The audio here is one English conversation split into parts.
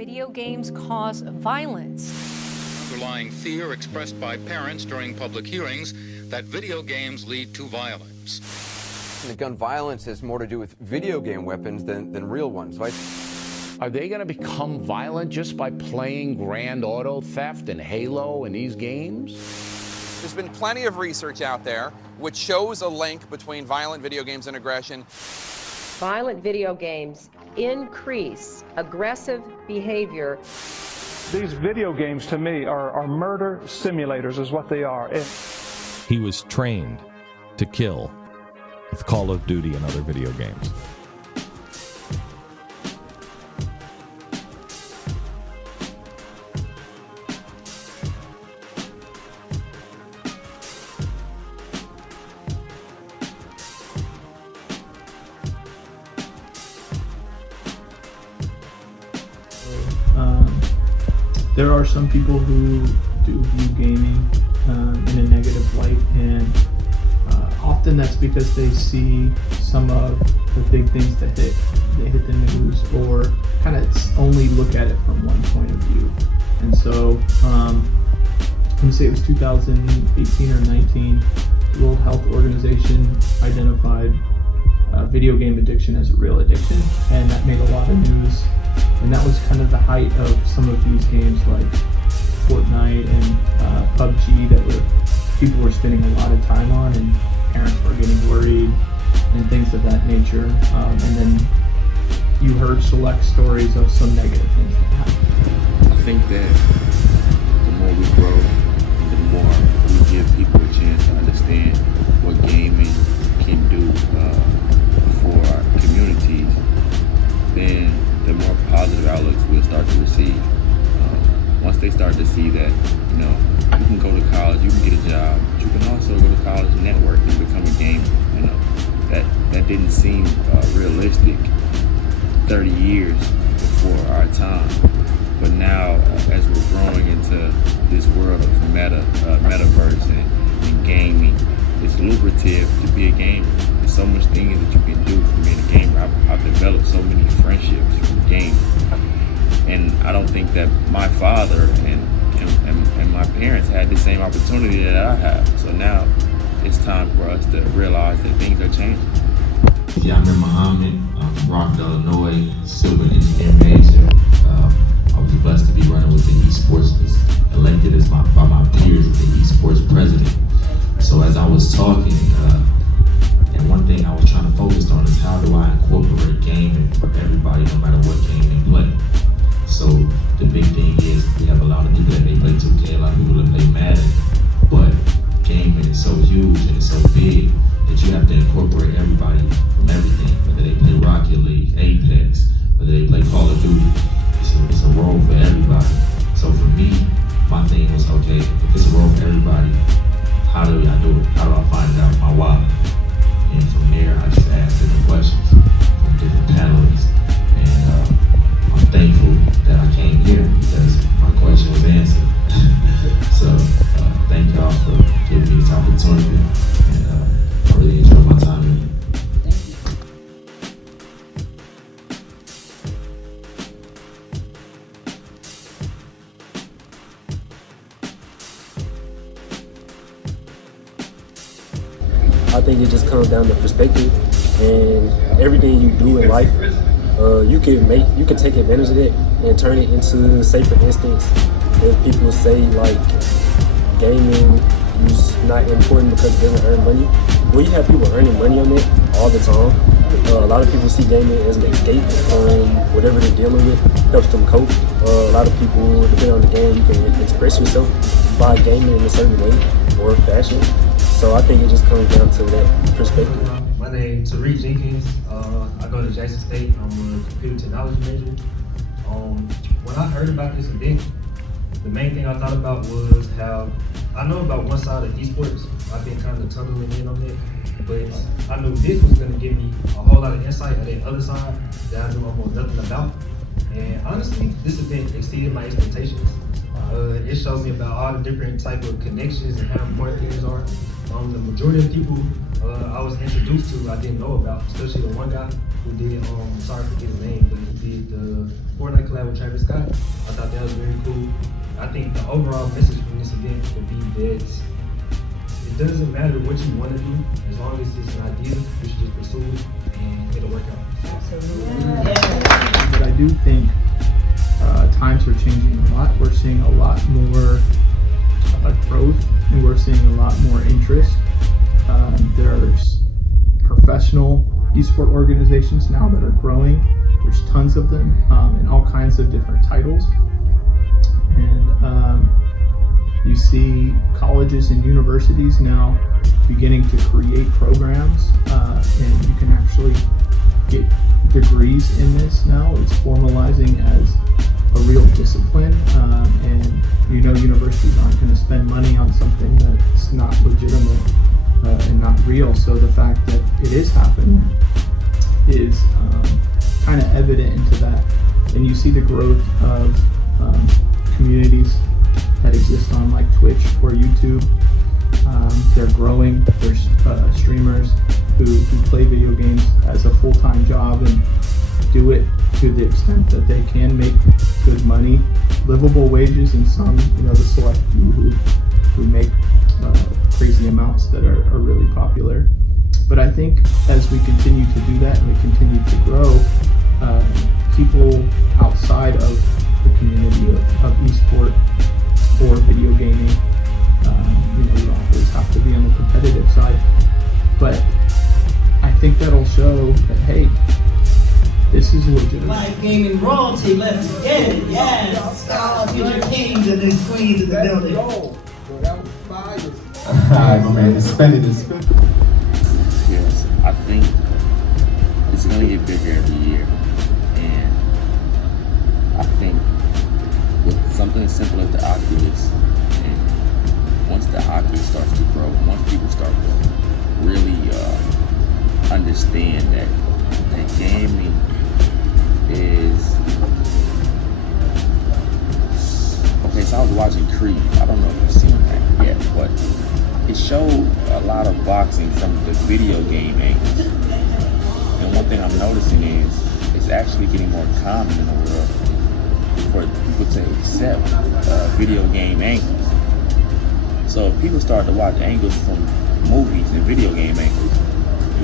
video games cause violence. Underlying fear expressed by parents during public hearings that video games lead to violence. The gun violence has more to do with video game weapons than real ones, right? Are they going to become violent just by playing Grand Auto Theft and Halo in these games? There's been plenty of research out there which shows a link between violent video games and aggression. Violent video games increase aggressive behavior. These video games, to me, are murder simulators, is what they are. He was trained to kill with Call of Duty and other video games. There are some people who do view gaming in a negative light, and often that's because they see some of the big things that hit the news, or kind of only look at it from one point of view. And so, let me say it was 2018 or 19, the World Health Organization identified video game addiction as a real addiction, and that made a lot of news. And that was kind of the height of some of these games like Fortnite and PUBG that people were spending a lot of time on, and parents were getting worried and things of that nature. And then you heard select stories of some negative things that happened. I think that the more we grow, the more we give people a chance to understand what gaming can do for our communities, then the more positive outlooks we'll start to receive. Once they start to see that, you know, you can go to college, you can get a job, but you can also go to college and network and become a gamer. You know, that didn't seem realistic 30 years before our time. But now, as we're growing into this world of metaverse and gaming, it's lucrative to be a gamer. There's so much things that you can do from being a gamer. I've developed so many friendships from gaming. And I don't think that my father and my parents had the same opportunity that I have. So now it's time for us to realize that things are changing. Yeah, I'm Muhammad. I'm from Rockville, Illinois, civil engineer major. I was blessed to be running with the esports, elected by my peers as the esports president. So as I was talking, and one thing I was trying to focus on is how do I incorporate gaming for everybody, no matter what game they play. So the big thing is we have a lot of people that may play 2K, a lot of people that play Madden, but gaming is so huge and it's so big that you have to incorporate everybody from everything, whether they play Rocket League, Apex, whether they play Call of Duty. It's a role for everybody. So for me, my thing was, okay, if it's a role for everybody, how do I do it? How do I find out my why? And from there, I just asked different questions from different panelists. And I'm thankful that I came here because my question was answered. So thank y'all for giving me this opportunity. And I really enjoyed my time here. I think it just comes down to perspective, and everything you do in life, you can take advantage of it and turn it into, say for instance, if people say like gaming is not important because it doesn't earn money. Well, you have people earning money on it all the time. A lot of people see gaming as an escape from whatever they're dealing with, helps them cope. A lot of people, depending on the game, you can express yourself by gaming in a certain way or fashion. So I think it just comes down to that perspective. My name is Tariq Jenkins. I go to Jackson State. I'm a computer technology major. When I heard about this event, the main thing I thought about was how I know about one side of esports. I've been kind of tunneling in on it, but I knew this was going to give me a whole lot of insight on the other side that I knew almost nothing about. And honestly, this event exceeded my expectations. It showed me about all the different type of connections and how important things are. The majority of people I was introduced to, I didn't know about, especially the one guy who did, sorry for his name, but he did the Fortnite collab with Travis Scott. I thought that was very cool. I think the overall message from this event would be that it doesn't matter what you want to do, as long as it's an idea, you should just pursue it and it'll work out. But I do think times are changing a lot. We're seeing a lot more growth, and we're seeing a lot more interest. There's professional esport organizations now that are growing. There's tons of them in all kinds of different titles. And you see colleges and universities now beginning to create programs, and you can actually get degrees in this now. It's formalizing as a real discipline, and universities aren't going to spend money on something that's not legitimate and not real. So the fact that it is happening is kind of evident into that. And you see the growth of communities that exist on like Twitch or YouTube. They're growing. There's streamers who play video games as a full-time job and do it to the extent that they can make good money, livable wages, and some, the select few who make crazy amounts that are really popular. But I think as we continue to do that and we continue to grow, people outside of the community of esport or video gaming, you don't always have to be on the competitive side, but I think that'll show that, hey, this is legitimate. Live gaming royalty, let's get it, yes! All future kings and then queens in the building. Alright, my man, it's spending. Yes, I think it's going to get bigger every year. And I think with something as simple as the Oculus, and once the Oculus starts to grow, once people start to really understand that gaming is... Okay, so I was watching Creed. I don't know if you've seen that yet, but it showed a lot of boxing from the video game angles. And one thing I'm noticing is it's actually getting more common in the world for people to accept video game angles. So if people start to watch angles from movies and video game angles,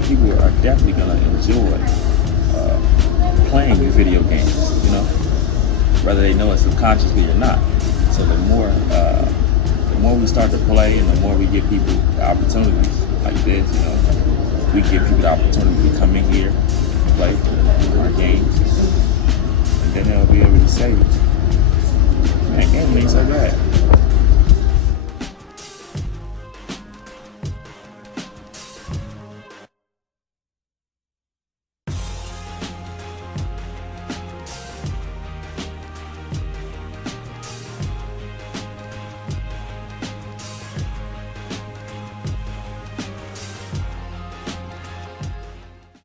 people are definitely going to enjoy playing these video games, whether they know it subconsciously or not. So the more we start to play and the more we give people the opportunities like this, we give people the opportunity to come in here and play our games, and then they'll be able to say, man, gaming ain't so bad.